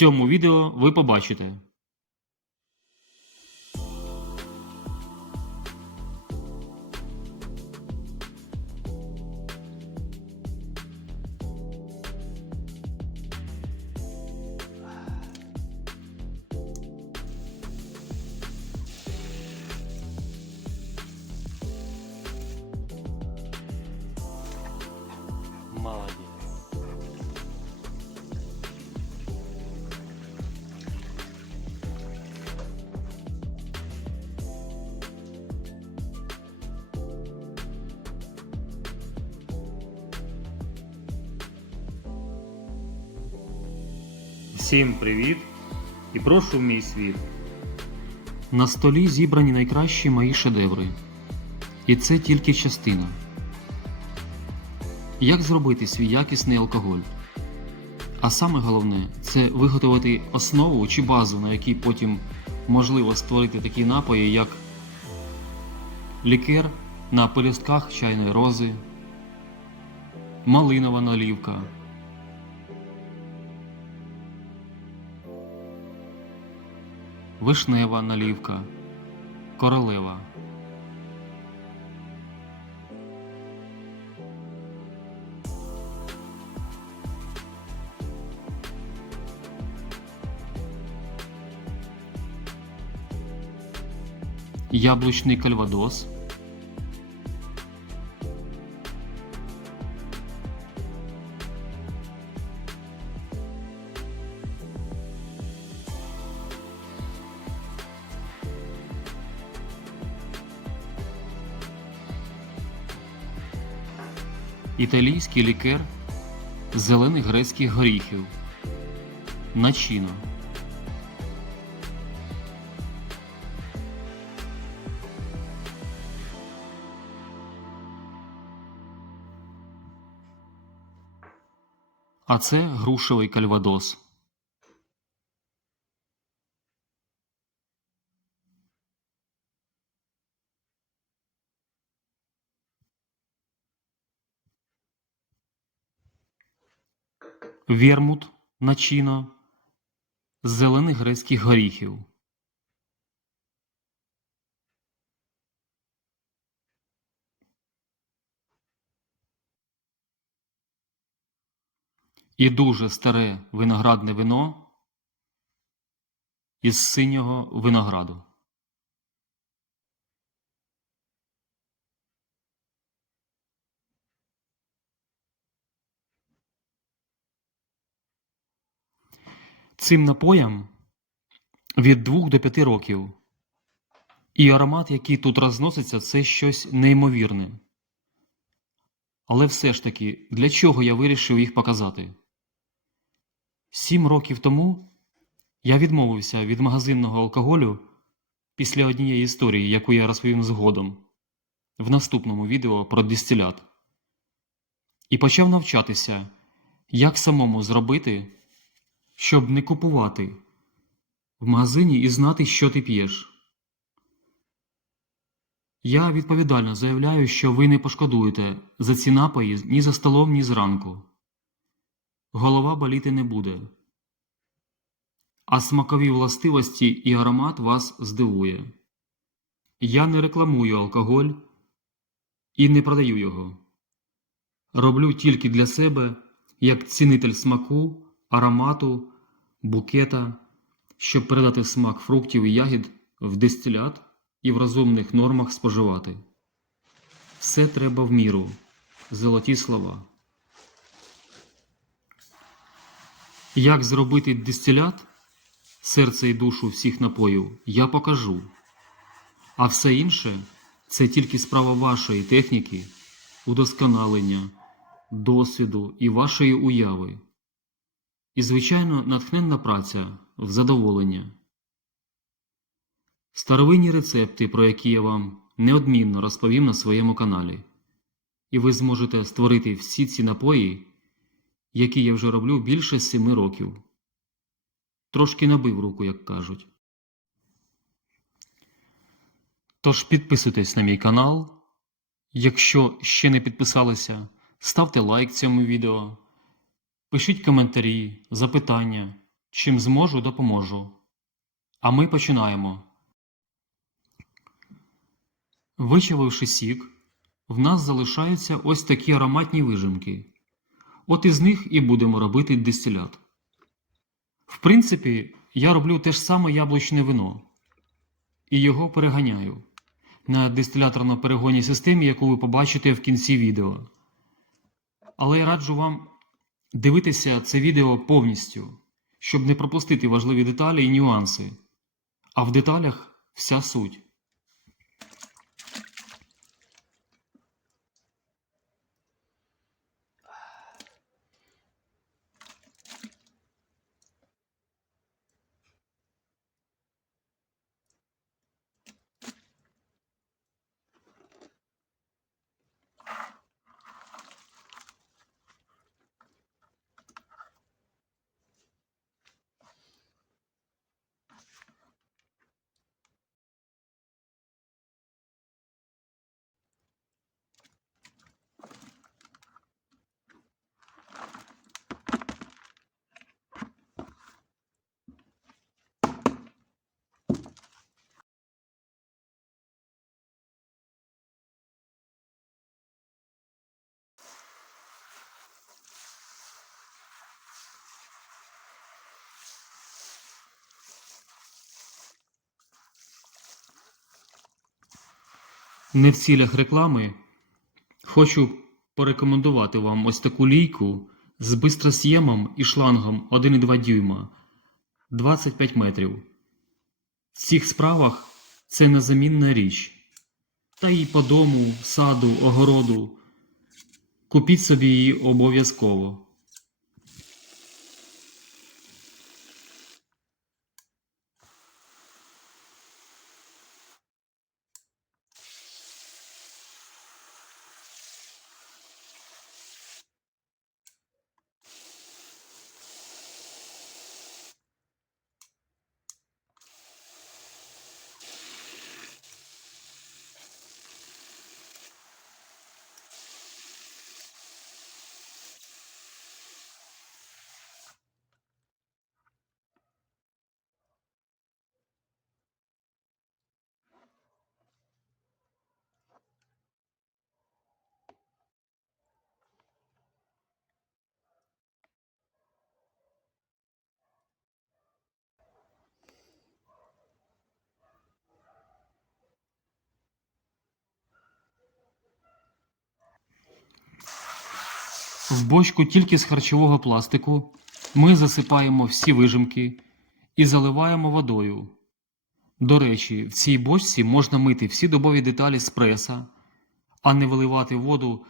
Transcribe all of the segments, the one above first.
цьому відео ви побачите. Всім привіт і прошу в мій світ. На столі зібрані найкращі мої шедеври. І це тільки частина. Як зробити свій якісний алкоголь? А саме головне це виготовити основу чи базу, на якій потім можливо створити такі напої, як лікер на пелюстках чайної рози, малинова налівка. Вишнева налівка, королева. Яблучний кальвадос. Італійський лікер зелених грецьких горіхів. Начино. А це грушевий кальвадос. Вермут начино з зелених грецьких горіхів. І дуже старе виноградне вино із синього винограду. Цим напоям від 2 до 5 років. І аромат, який тут розноситься, це щось неймовірне. Але все ж таки, для чого я вирішив їх показати? Сім років тому я відмовився від магазинного алкоголю після однієї історії, яку я розповім згодом в наступному відео про дистилят. І почав навчатися, як самому зробити щоб не купувати в магазині і знати, що ти п'єш. Я відповідально заявляю, що ви не пошкодуєте за ці напої ні за столом, ні зранку. Голова боліти не буде. А смакові властивості і аромат вас здивує. Я не рекламую алкоголь і не продаю його. Роблю тільки для себе як цінитель смаку аромату, букета, щоб передати смак фруктів і ягід в дистилят і в розумних нормах споживати. Все треба в міру. Золоті слова. Як зробити дистилят, серце і душу всіх напоїв, я покажу. А все інше це тільки справа вашої техніки, удосконалення, досвіду і вашої уяви. І, звичайно, натхненна праця в задоволення. Старовинні рецепти, про які я вам неодмінно розповім на своєму каналі. І ви зможете створити всі ці напої, які я вже роблю більше семи років. Трошки набив руку, як кажуть. Тож підписуйтесь на мій канал. Якщо ще не підписалися, ставте лайк цьому відео. Пишіть коментарі, запитання, Чим зможу, допоможу. А ми починаємо. Вичавивши сік, в нас залишаються ось такі ароматні вижимки. От із них і будемо робити дистилят. В принципі, я роблю те ж саме яблучне вино і його переганяю на дистиляторно-перегонній системі, яку ви побачите в кінці відео. Але я раджу вам дивитися це відео повністю, щоб не пропустити важливі деталі і нюанси. А в деталях вся суть. Не в цілях реклами хочу порекомендувати вам ось таку лійку з бистрос'ємом і шлангом 1,2 дюйма 25 метрів. В цих справах це незамінна річ. Та й по дому, саду, огороду. Купіть собі її обов'язково. В бочку тільки з харчового пластику ми засипаємо всі вижимки і заливаємо водою. До речі, в цій бочці можна мити всі добові деталі з преса, а не виливати воду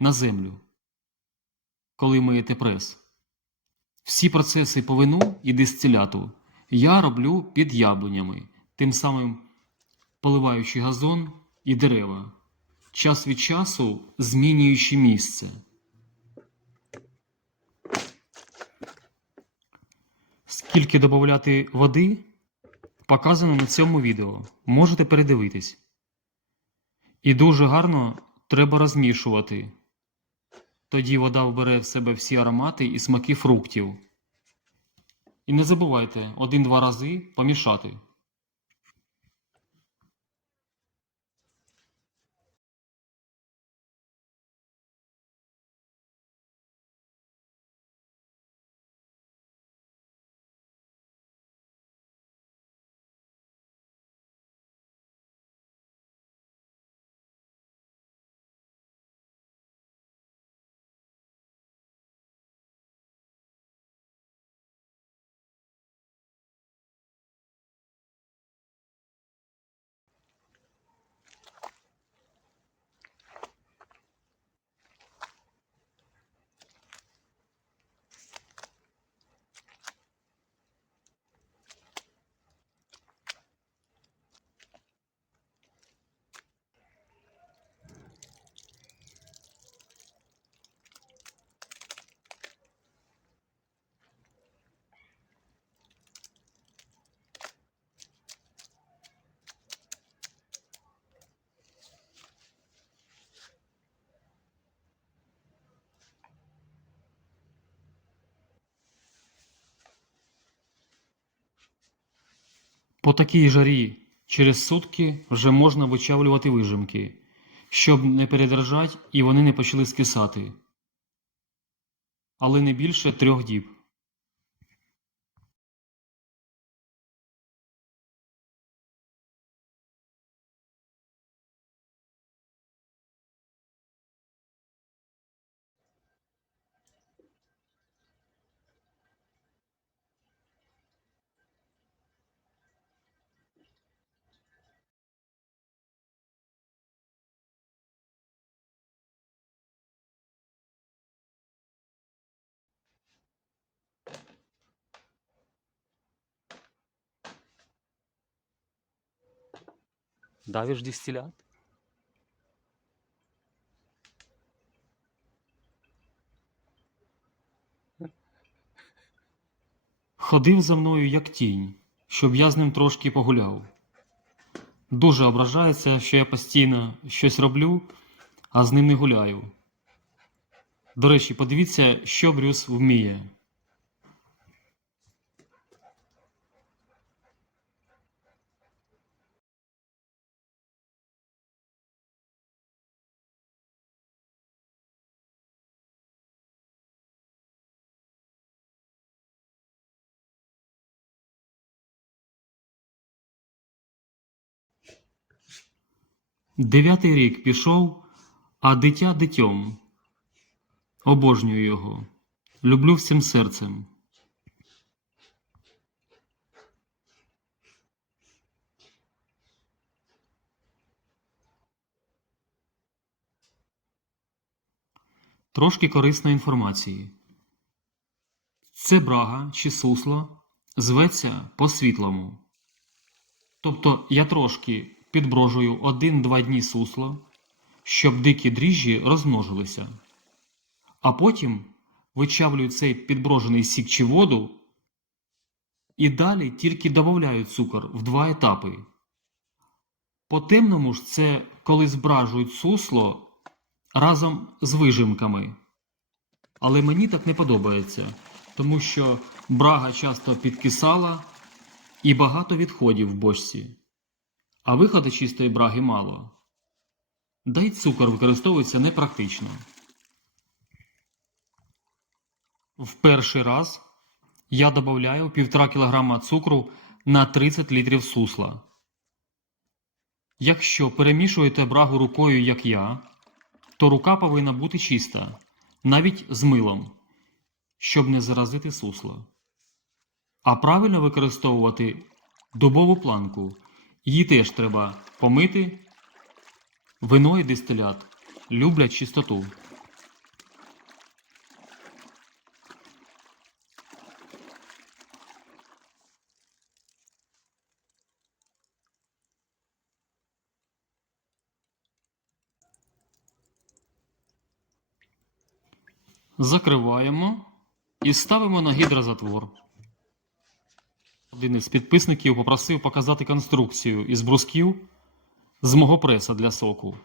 на землю, коли миєте прес. Всі процеси по вину і дистиляту я роблю під яблунями, тим самим поливаючи газон і дерева, час від часу змінюючи місце. Скільки додати води, показано на цьому відео. Можете передивитись. І дуже гарно треба розмішувати. Тоді вода вбере в себе всі аромати і смаки фруктів. І не забувайте один-два рази помішати. По такій жарі через сутки вже можна вичавлювати вижимки, щоб не передержать і вони не почали скисати. Але не більше трьох діб. Давишь дистиллят? Ходив за мною як тінь, щоб я з ним трошки погуляв. Дуже ображається, що я постійно щось роблю, а з ним не гуляю. До речі, подивіться, що Брюс вміє. Дев'ятий рік пішов, а дитя дитьом. Обожнюю його. Люблю всім серцем. Трошки корисної інформації. Це брага чи сусло зветься по-світлому. Тобто я трошки підброжую один-два дні сусло, щоб дикі дріжджі розмножилися. А потім вичавлюю цей підброжений сік чи воду і далі тільки додаю цукор в два етапи. По темному ж це коли збражують сусло разом з вижимками. Але мені так не подобається, тому що брага часто підкисала і багато відходів в бочці. А виходу чистої браги мало. Да й цукор використовується непрактично. В перший раз я додаю 1,5 кг цукру на 30 літрів сусла. Якщо перемішуєте брагу рукою, як я, то рука повинна бути чиста, навіть з милом, щоб не заразити сусло. А правильно використовувати дубову планку. Її теж треба помити. Вино і дистилят люблять чистоту. Закриваємо і ставимо на гідрозатвор. Один із підписників попросив показати конструкцію із брусків з мого преса для соку,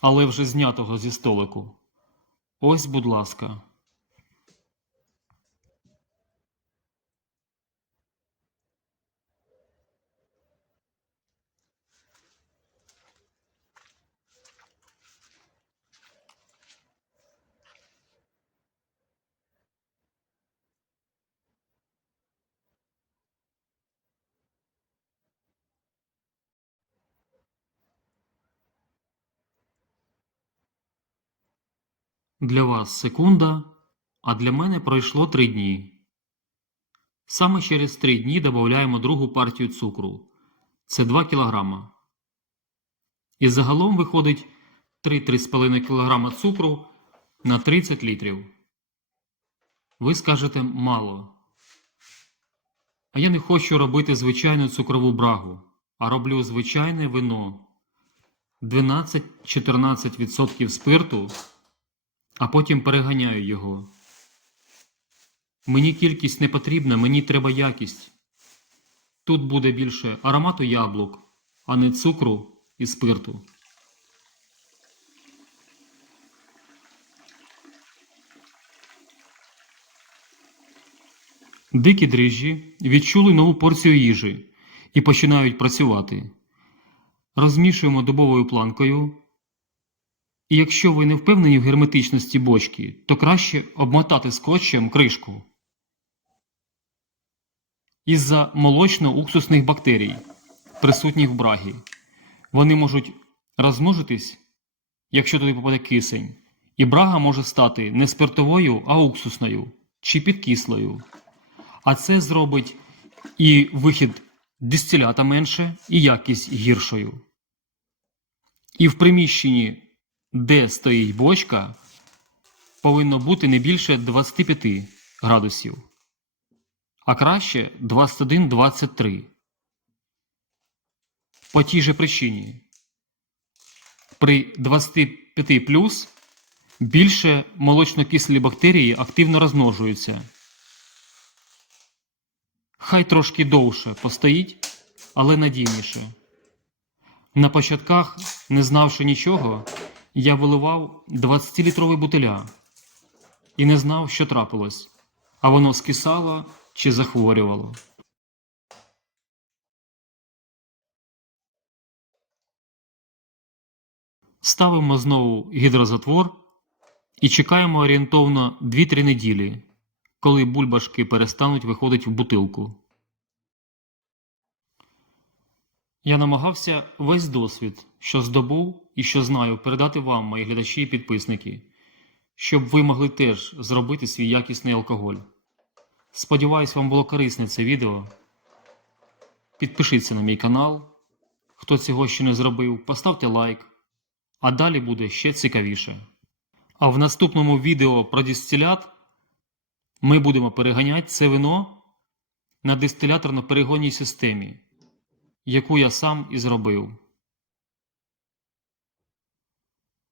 але вже знятого зі столику. Ось, будь ласка. Для вас секунда, а для мене пройшло три дні. Саме через три дні додаємо другу партію цукру. Це 2 кг. І загалом виходить 3-3,5 кг цукру на 30 літрів. Ви скажете мало. А я не хочу робити звичайну цукрову брагу, а роблю звичайне вино 12-14% спирту а потім переганяю його. Мені кількість не потрібна, мені треба якість. Тут буде більше аромату яблук, а не цукру і спирту. Дикі дріжджі відчули нову порцію їжі і починають працювати. Розмішуємо дубовою планкою. І якщо ви не впевнені в герметичності бочки, то краще обмотати скотчем кришку. Із-за молочно-уксусних бактерій, присутніх в брагі. Вони можуть розмножитись, якщо туди попаде кисень, і брага може стати не спиртовою, а уксусною чи підкислою. А це зробить і вихід дистилята менше, і якість гіршою. І в приміщенні, де стоїть бочка, повинно бути не більше 25 градусів, а краще 21-23. По тій же причині. При 25 плюс більше молочнокислі бактерії активно розмножуються. Хай трошки довше постоїть, але надійніше. На початках, не знавши нічого, я виливав 20-літрові бутиля і не знав, що трапилось, а воно скисало чи захворювало. Ставимо знову гідрозатвор і чекаємо орієнтовно 2-3 неділі, коли бульбашки перестануть виходити в бутилку. Я намагався весь досвід, що здобув і що знаю, передати вам, мої глядачі і підписники, щоб ви могли теж зробити свій якісний алкоголь. Сподіваюсь, вам було корисне це відео. Підпишіться на мій канал. Хто цього ще не зробив, поставте лайк. А далі буде ще цікавіше. А в наступному відео про дистилят ми будемо переганяти це вино на дистиляторно-перегонній системі, яку я сам і зробив.